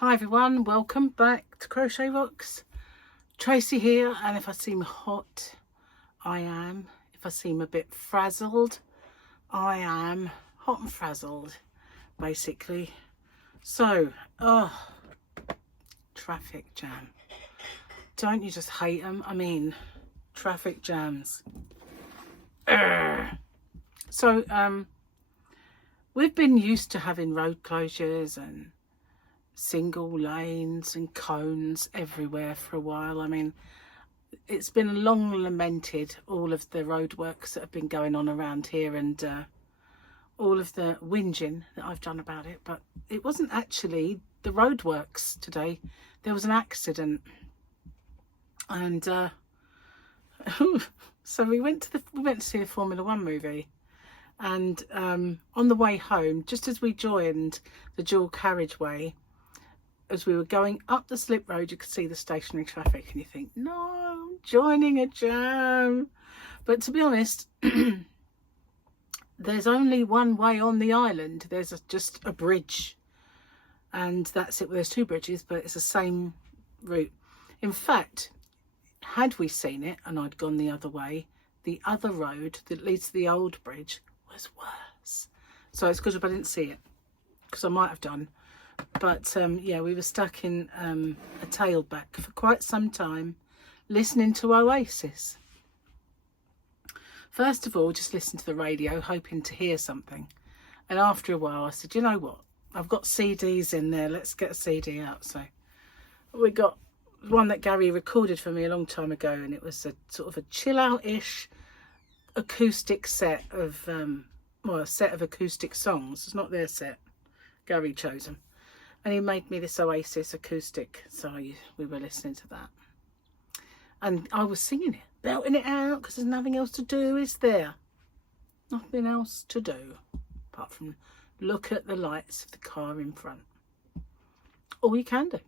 Hi everyone, welcome back to Crochet Rocks. Tracy here, and if I seem hot, I am. If I seem a bit frazzled, I am hot and frazzled, basically. So, traffic jam. Don't you just hate them? I mean, traffic jams. So, we've been used to having road closures and single lanes and cones everywhere for a while. I mean, it's been long lamented, all of the roadworks that have been going on around here, and all of the whinging that I've done about it. But it wasn't actually the roadworks today. There was an accident, and so we went to see the Formula One movie. And on the way home, just as we joined the dual carriageway, as we were going up the slip road, you could see the stationary traffic, and you think, no, I'm joining a jam. But to be honest, there's only one way on the island. There's just a bridge, and that's it. Well, there's two bridges, but it's the same route. In fact, had we seen it and I'd gone the other way, the other road that leads to the old bridge was worse. So it's good if I didn't see it, because I might have done. But yeah, we were stuck in a tailback for quite some time, listening to Oasis. First of all, just listened to the radio, hoping to hear something. And after a while, I said, you know what? I've got CDs in there. Let's get a CD out. So we got one that Gary recorded for me a long time ago, and it was a sort of a chill-out-ish acoustic set of, well, a set of acoustic songs. It's not their set. Gary chose them. And he made me this Oasis acoustic, so we were listening to that. And I was singing it, belting it out, because there's nothing else to do, is there? Nothing else to do, apart from look at the lights of the car in front. All you can do.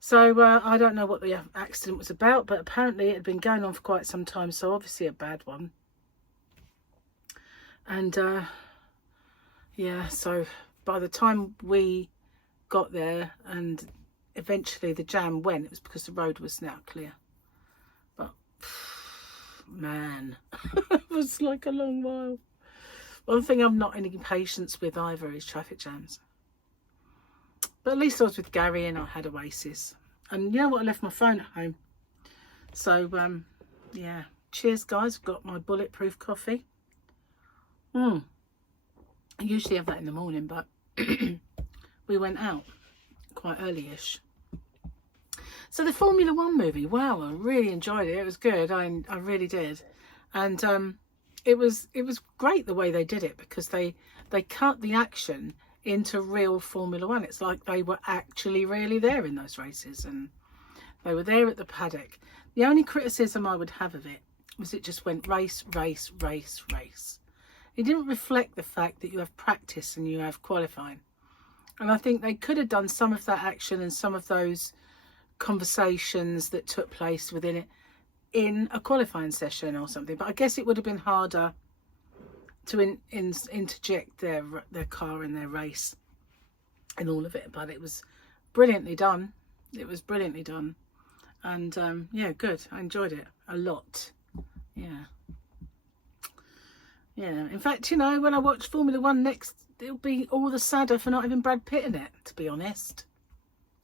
So I don't know what the accident was about, but apparently it had been going on for quite some time, so obviously a bad one. And yeah, so by the time we got there and eventually the jam went, it was because the road was now clear. But man, it was like a long while. One thing I'm not any patience with either is traffic jams. But at least I was with Gary and I had Oasis. And you know what, I left my phone at home. So yeah, cheers guys. I've got my bulletproof coffee. I usually have that in the morning, but we went out quite early-ish. So the Formula One movie, wow, I really enjoyed it. It was good. I really did. And it was great the way they did it, because they cut the action into real Formula One. It's like they were actually really there in those races, and they were there at the paddock. The only criticism I would have of it was it just went race, race, race, race. It didn't reflect the fact that you have practice and you have qualifying. And I think they could have done some of that action and some of those conversations that took place within it in a qualifying session or something. But I guess it would have been harder to interject their car in their race and all of it. But it was brilliantly done. It was brilliantly done. And yeah, good. I enjoyed it a lot. Yeah. Yeah. In fact, you know, when I watch Formula One next, it'll be all the sadder for not having Brad Pitt in it, to be honest.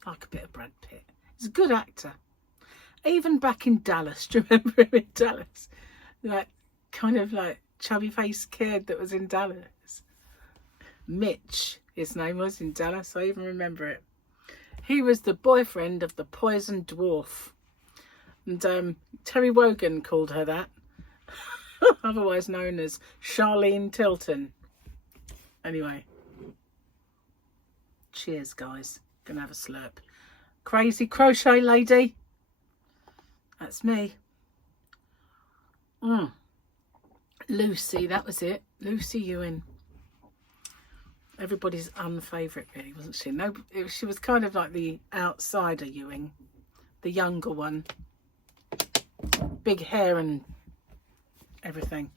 I like a bit of Brad Pitt. He's a good actor. Even back in Dallas, do you remember him in Dallas? Like, kind of like chubby faced kid that was in Dallas. Mitch, his name was, in Dallas. I even remember it. He was the boyfriend of the poison dwarf. And Terry Wogan called her that. Otherwise known as Charlene Tilton. Anyway, cheers guys. Gonna have a slurp. Crazy crochet lady. That's me. Lucy, that was it. Lucy Ewing. Everybody's unfavourite, really, wasn't she? No, she was kind of like the outsider Ewing, the younger one. Big hair and everything.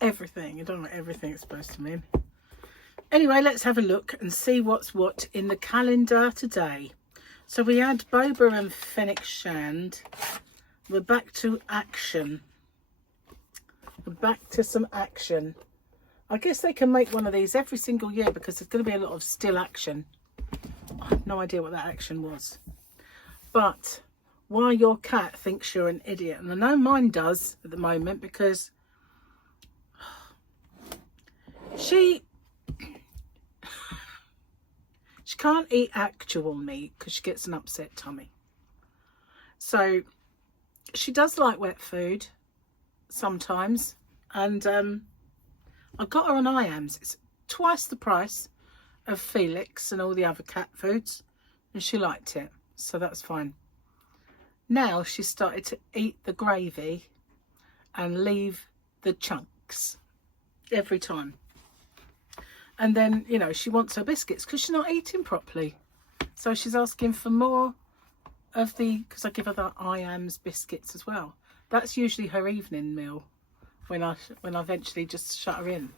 Everything. I don't know what everything's supposed to mean. Anyway, let's have a look and see what's what in the calendar today. So we had Boba and Fennec Shand. We're back to action. We're back to some action. I guess they can make one of these every single year because there's going to be a lot of still action. I have no idea what that action was. But why your cat thinks you're an idiot. And I know mine does at the moment because she can't eat actual meat because she gets an upset tummy. So she does like wet food sometimes. And I got her on IAMS. It's twice the price of Felix and all the other cat foods. And she liked it. So that's fine. Now she's started to eat the gravy and leave the chunks every time. And then, you know, she wants her biscuits because she's not eating properly. So she's asking for more of the, because I give her the IAMS biscuits as well. That's usually her evening meal when I eventually just shut her in.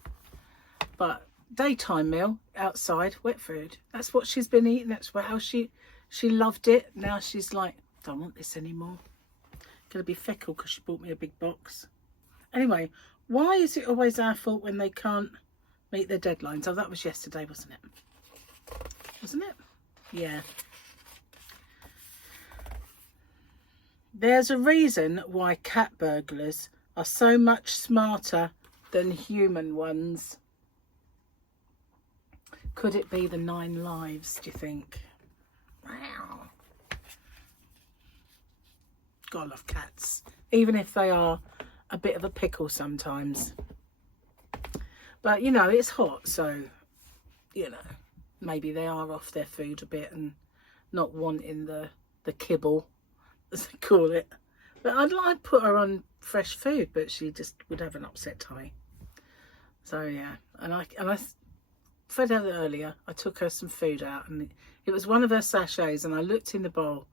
But daytime meal, outside, wet food. That's what she's been eating. That's how she loved it. Now she's like, don't want this anymore. Gonna be feckle because she bought me a big box. Anyway, why is it always our fault when they can't meet their deadlines? Oh, that was yesterday, wasn't it? Wasn't it? Yeah. There's a reason why cat burglars are so much smarter than human ones. Could it be the 9 lives, do you think? Wow. God, I love cats, even if they are a bit of a pickle sometimes. But, you know, it's hot, so, you know, maybe they are off their food a bit and not wanting the kibble, as they call it. But I'd put her on fresh food, but she just would have an upset tummy. So, yeah. And I said earlier, I took her some food out, and it was one of her sachets, and I looked in the bowl,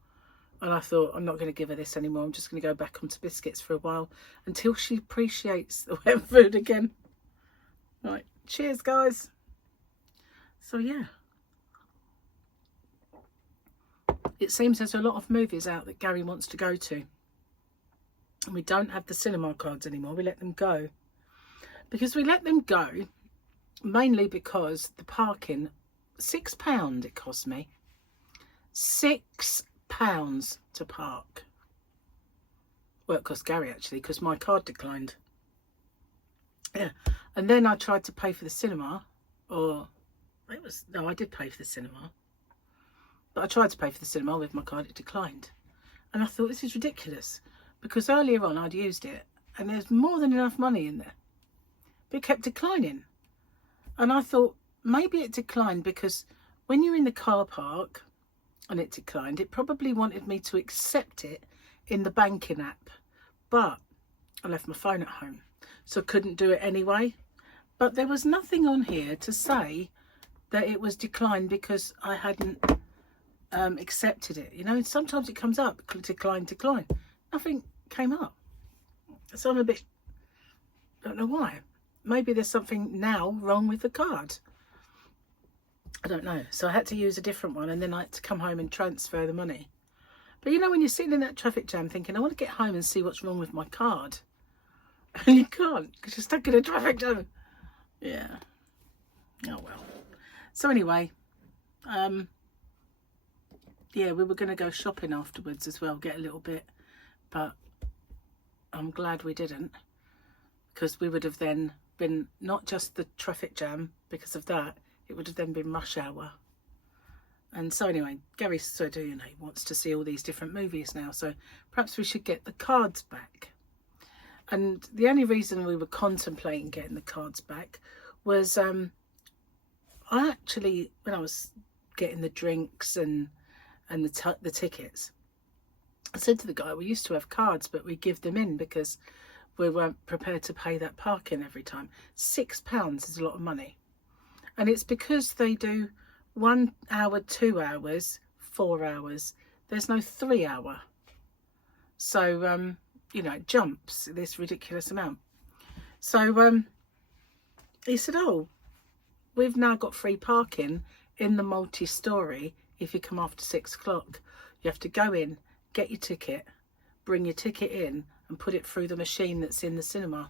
and I thought, I'm not going to give her this anymore. I'm just going to go back onto biscuits for a while until she appreciates the wet food again. Right, cheers, guys. So, yeah. It seems there's a lot of movies out that Gary wants to go to. And we don't have the cinema cards anymore. We let them go. Because we let them go, mainly because the parking, £6 it cost me. £6 to park. Well, it cost Gary actually because my card declined. Yeah, and then I tried to pay for the cinema, or no, I did pay for the cinema, but I tried to pay for the cinema with my card, it declined. And I thought, this is ridiculous, because earlier on I'd used it and there's more than enough money in there, but it kept declining. And I thought maybe it declined because when you're in the car park and it declined, it probably wanted me to accept it in the banking app, but I left my phone at home, so I couldn't do it anyway. But there was nothing on here to say that it was declined because I hadn't accepted it. You know, sometimes it comes up, decline. Nothing came up. So I'm a bit, don't know why. Maybe there's something now wrong with the card. I don't know. So I had to use a different one, and then I had to come home and transfer the money. But you know, when you're sitting in that traffic jam thinking, I want to get home and see what's wrong with my card. And you can't because you're stuck in a traffic jam. Yeah. Oh, well. So anyway, yeah, we were going to go shopping afterwards as well, get a little bit. But I'm glad we didn't, because we would have then been not just the traffic jam because of that, it would have then been rush hour. And so anyway, Gary said, you know, he wants to see all these different movies now, so perhaps we should get the cards back. And the only reason we were contemplating getting the cards back was I actually, when I was getting the drinks and the tickets, I said to the guy, we used to have cards, but we give them in because we weren't prepared to pay that parking every time. £6 is a lot of money. And it's because they do 1 hour, 2 hours, 4 hours. There's no 3 hour. So, you know, it jumps this ridiculous amount. So he said, oh, we've now got free parking in the multi-story. If you come after 6 o'clock, you have to go in, get your ticket, bring your ticket in and put it through the machine that's in the cinema.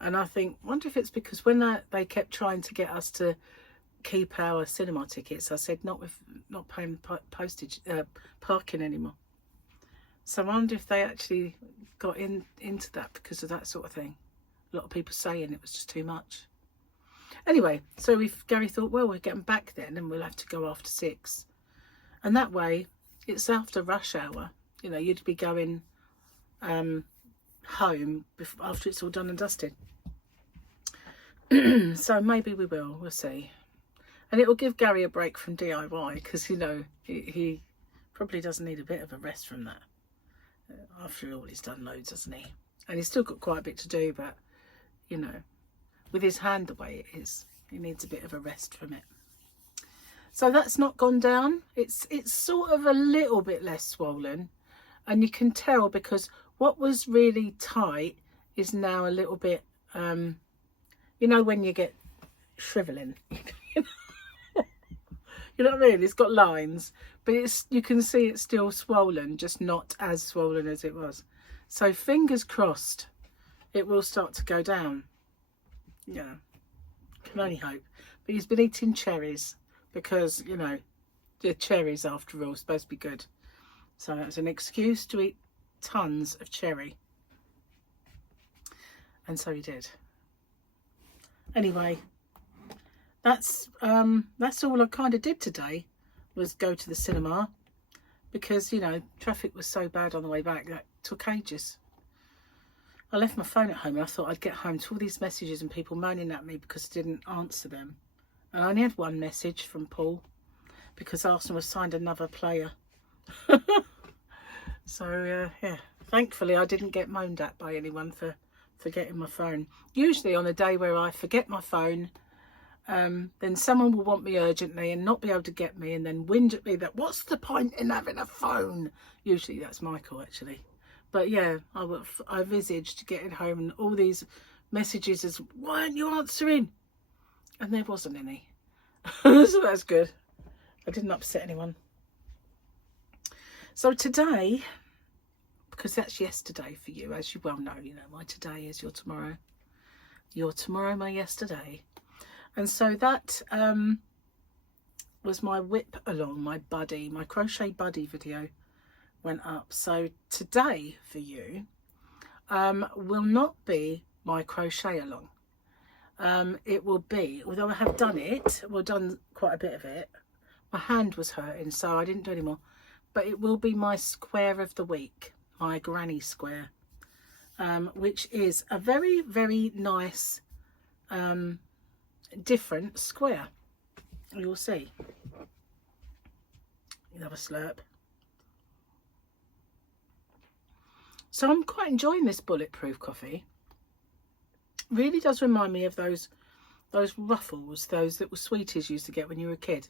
And I think, wonder if it's because when they kept trying to get us to keep our cinema tickets, I said not paying postage parking anymore. So I wonder if they actually got into that because of that sort of thing. A lot of people saying it was just too much. Anyway, so Gary thought, well, we're getting back then and we'll have to go after 6. And that way, it's after rush hour. You know, you'd be going home after it's all done and dusted. So maybe we'll see. And it will give Gary a break from DIY because, you know, he probably does need a bit of a rest from that. After all, he's done loads, hasn't he? And he's still got quite a bit to do, but, you know, with his hand the way it is, he needs a bit of a rest from it. So that's not gone down. It's sort of a little bit less swollen, and you can tell because what was really tight is now a little bit, you know, when you get shriveling. You know what I mean? It's got lines, but you can see it's still swollen, just not as swollen as it was. So fingers crossed it will start to go down. Yeah, can only hope. But he's been eating cherries because, you know, the cherries after all are supposed to be good. So it's an excuse to eat tons of cherry. And so he did. Anyway, that's all I kind of did today, was go to the cinema because, you know, traffic was so bad on the way back that took ages. I left my phone at home and I thought I'd get home to all these messages and people moaning at me because I didn't answer them. And I only had one message from Paul because Arsenal has signed another player. So yeah, thankfully I didn't get moaned at by anyone for forgetting my phone. Usually on a day where I forget my phone, then someone will want me urgently and not be able to get me and then whinge at me that what's the point in having a phone. Usually that's Michael actually, but yeah, I visaged getting home and all these messages as why aren't you answering, and there wasn't any. So that's good. I didn't upset anyone. So today, because that's yesterday for you, as you well know, you know, my today is your tomorrow. Your tomorrow, my yesterday. And so that was my whip along, my buddy, my crochet buddy video went up. So today for you will not be my crochet along. It will be, although I have done it, well done quite a bit of it, my hand was hurting so I didn't do any more, but it will be my square of the week, my granny square, which is a very, very nice different square. You'll see. You have a slurp. So I'm quite enjoying this bulletproof coffee. Really does remind me of those ruffles, those little sweeties you used to get when you were a kid.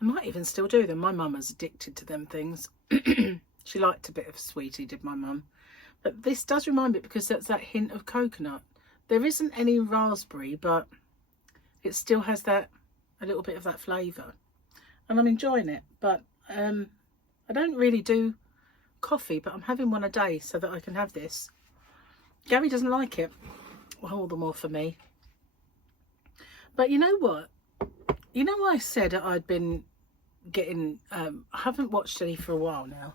I might even still do them. My mum was addicted to them things. She liked a bit of sweetie, did my mum. But this does remind me because that's that hint of coconut. There isn't any raspberry, but it still has that, a little bit of that flavour. And I'm enjoying it. But I don't really do coffee, but I'm having one a day so that I can have this. Gary doesn't like it. Well, all the more for me. But you know what? You know, I said I'd been getting, I haven't watched any for a while now.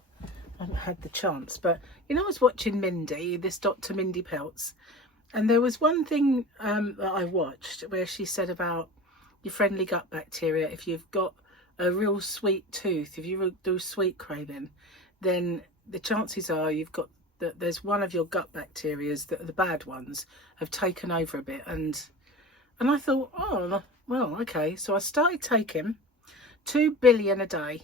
I haven't had the chance. But, you know, I was watching Mindy, this Dr. Mindy Peltz. And there was one thing that I watched where she said about your friendly gut bacteria. If you've got a real sweet tooth, if you do sweet craving, then the chances are you've got that there's one of your gut bacterias that are the bad ones have taken over a bit. And I thought, oh, well, okay. So I started taking 2 billion a day.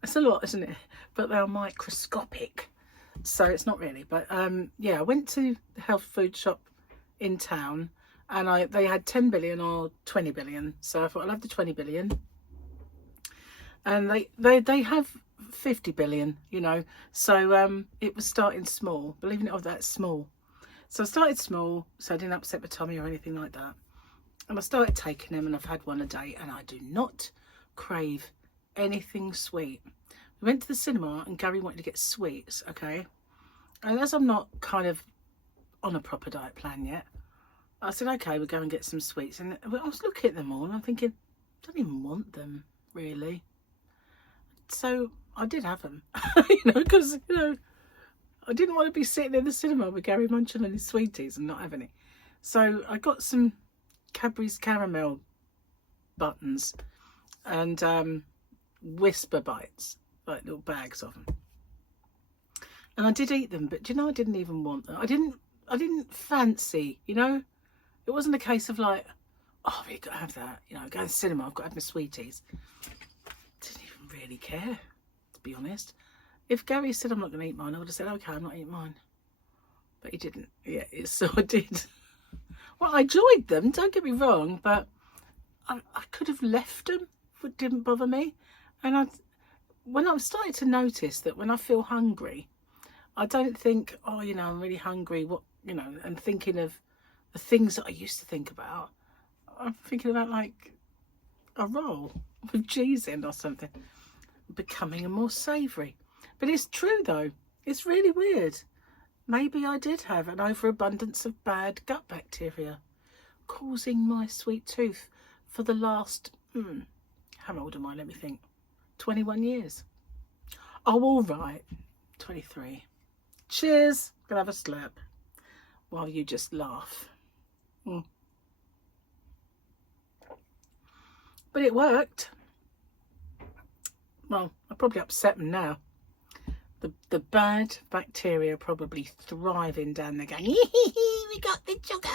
That's a lot, isn't it? But they're microscopic. So it's not really. But yeah, I went to the health food shop in town and they had 10 billion or 20 billion. So I thought I'll have the 20 billion. And they have 50 billion, you know. So it was starting small. Believe it or not, that's small. So I started small, so I didn't upset my tummy or anything like that. And I started taking them, and I've had one a day, and I do not crave anything sweet. We went to the cinema and Gary wanted to get sweets, okay? And as I'm not kind of on a proper diet plan yet, I said, okay, we'll go and get some sweets. And I was looking at them all and I'm thinking, I don't even want them, really. So I did have them, you know, because, you know, I didn't want to be sitting in the cinema with Gary munching on his sweeties and not having it. So I got some Cadbury's caramel buttons and Whisper bites, like little bags of them. And I did eat them, but do you know, I didn't even want them. I didn't fancy, you know. It wasn't a case of like, oh, we've got to have that, you know, go to the cinema, I've got to have my sweeties. Didn't even really care, to be honest. If Gary said I'm not going to eat mine, I would have said, okay, I'm not eating mine. But he didn't. Yeah, so I did. Well, I enjoyed them, don't get me wrong, but I could have left them. It didn't bother me. And when I've started to notice that when I feel hungry, I don't think, oh, you know, I'm really hungry, what, you know, and thinking of the things that I used to think about. I'm thinking about like a roll with cheese in or something, becoming a more savoury. But it's true though, it's really weird. Maybe I did have an overabundance of bad gut bacteria, causing my sweet tooth for the last, how old am I? Let me think. 21 years. Oh, all right. 23. Cheers. Gonna have a slurp while you just laugh. But it worked. Well, I probably upset them now. The bad bacteria are probably thriving down there going, we got the sugar.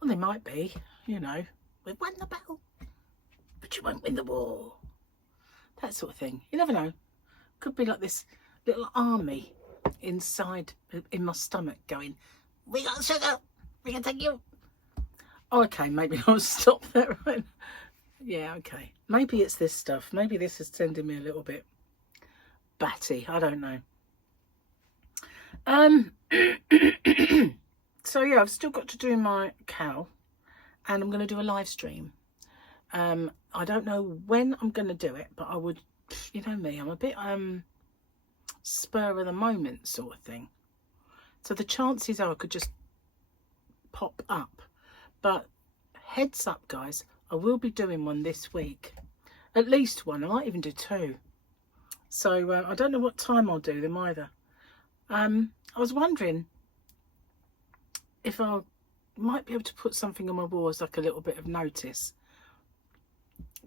Well, they might be, you know. We've won the battle, but you won't win the war. That sort of thing. You never know. Could be like this little army inside in my stomach going, we got sugar, we can take you. Oh, okay, maybe I'll stop that right. Yeah, okay. Maybe it's this stuff. Maybe this is sending me a little bit batty. I don't know. So yeah, I've still got to do my cowl, and I'm going to do a live stream. I don't know when I'm going to do it, but I would, you know me, I'm a bit spur of the moment sort of thing. So the chances are I could just pop up. But heads up, guys, I will be doing one this week. At least one. I might even do two. So I don't know what time I'll do them either. I was wondering if I might be able to put something on my wall as like a little bit of notice.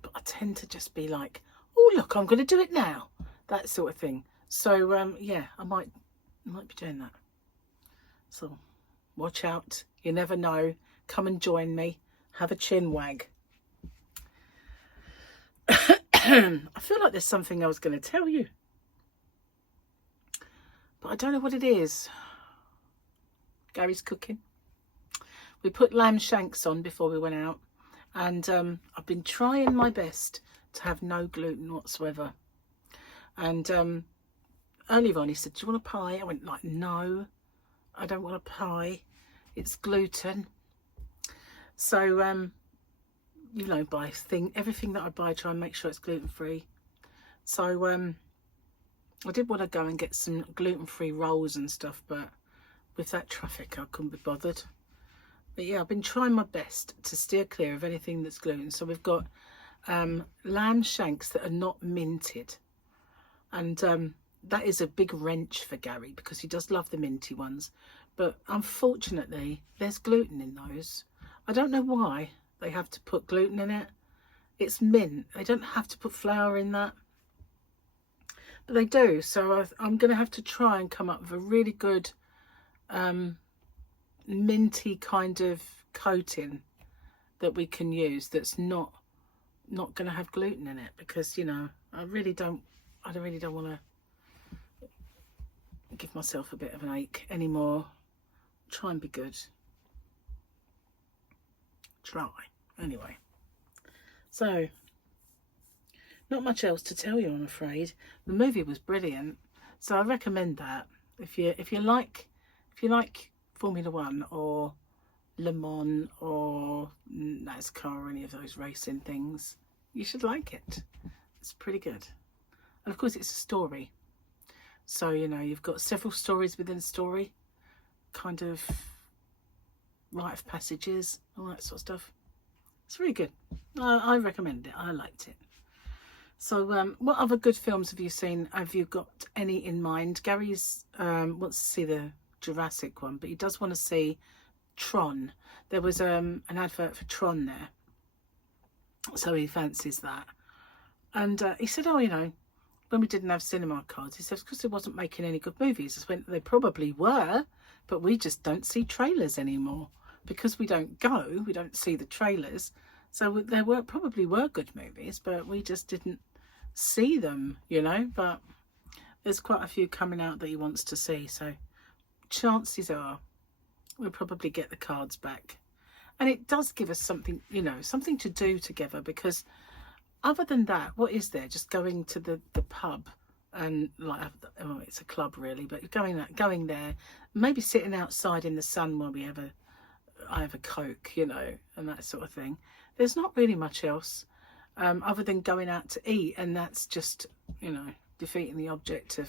But I tend to just be like, oh, look, I'm going to do it now. That sort of thing. So, yeah, I might be doing that. So watch out. You never know. Come and join me. Have a chin wag. I feel like there's something I was going to tell you, but I don't know what it is. Gary's cooking. We put lamb shanks on before we went out, and I've been trying my best to have no gluten whatsoever. And earlier on he said, do you want a pie? I went like, no, I don't want a pie. It's gluten. So you know, buy everything that I buy, try and make sure it's gluten-free. So I did want to go and get some gluten-free rolls and stuff, but with that traffic I couldn't be bothered. But yeah, I've been trying my best to steer clear of anything that's gluten. So we've got lamb shanks that are not minted, and that is a big wrench for Gary because he does love the minty ones, but unfortunately there's gluten in those. I don't know why they have to put gluten in it. It's mint. They don't have to put flour in that, but they do. So I'm going to have to try and come up with a really good minty kind of coating that we can use that's not going to have gluten in it, because, you know, I really don't want to give myself a bit of an ache anymore. Try and be good. Try. Anyway, so not much else to tell you, I'm afraid. The movie was brilliant, so I recommend that if you like Formula 1 or Le Mans or NASCAR or any of those racing things, you should like it. It's pretty good. And of course it's a story, so you know you've got several stories within a story, kind of rite of passages, all that sort of stuff. It's really good. I recommend it. I liked it. So what other good films have you seen? Have you got any in mind? Gary's wants to see the Jurassic one, but he does want to see Tron. There was an advert for Tron there, so he fancies that. And he said, oh, you know, when we didn't have cinema cards, he said, because it wasn't making any good movies. I went, they probably were, but we just don't see trailers anymore. Because we don't go, we don't see the trailers. So there probably were good movies, but we just didn't see them, you know. But there's quite a few coming out that he wants to see. So chances are we'll probably get the cards back. And it does give us something, you know, something to do together, because other than that, what is there? Just going to the pub and like, oh, it's a club really, but going there, maybe sitting outside in the sun while I have a Coke, you know, and that sort of thing. There's not really much else other than going out to eat, and that's just, you know, defeating the object of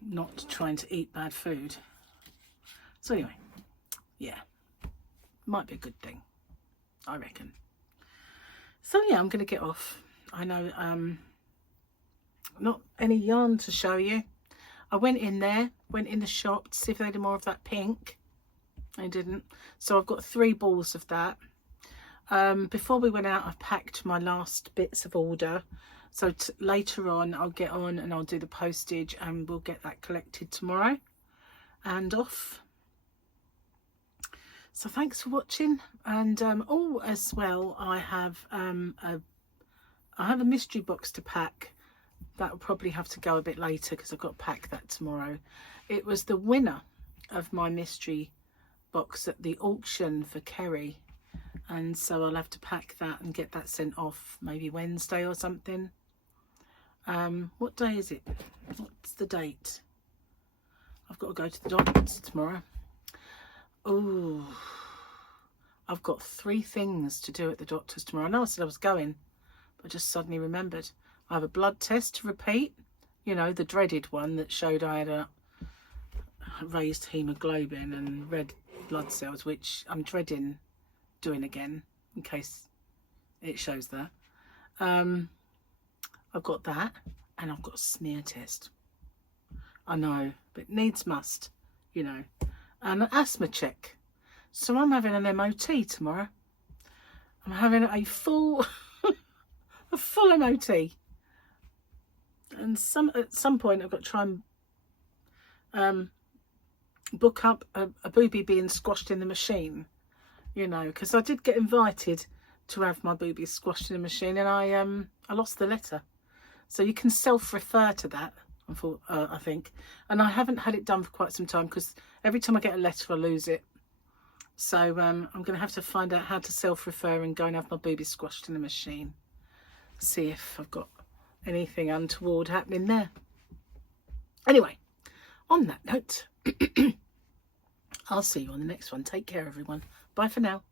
not trying to eat bad food. So anyway, yeah, might be a good thing, I reckon. So yeah, I'm going to get off. I know not any yarn to show you. I went in the shop to see if they had more of that pink. They didn't. So I've got 3 balls of that. Before we went out, I've packed my last bits of order. So later on, I'll get on and I'll do the postage and we'll get that collected tomorrow and off. So thanks for watching. And as well, I have a mystery box to pack. That will probably have to go a bit later because I've got to pack that tomorrow. It was the winner of my mystery box at the auction for Kerry, and so I'll have to pack that and get that sent off maybe Wednesday or something. What day is it? What's the date? I've got to go to the doctor's tomorrow. Oh, I've got 3 things to do at the doctor's tomorrow. I know I said I was going, but I just suddenly remembered. I have a blood test to repeat, you know, the dreaded one that showed I had a raised hemoglobin and red blood cells, which I'm dreading doing again in case it shows that. I've got that, and I've got a smear test. I know, but needs must, you know, and an asthma check. So I'm having an MOT tomorrow. I'm having a full a full MOT. And at some point I've got to try and book up a booby being squashed in the machine, you know, because I did get invited to have my booby squashed in the machine, and I lost the letter. So you can self-refer to that, I think. And I haven't had it done for quite some time because every time I get a letter I lose it. So I'm going to have to find out how to self-refer and go and have my booby squashed in the machine. See if I've got anything untoward happening there. Anyway, on that note, I'll see you on the next one. Take care, everyone. Bye for now.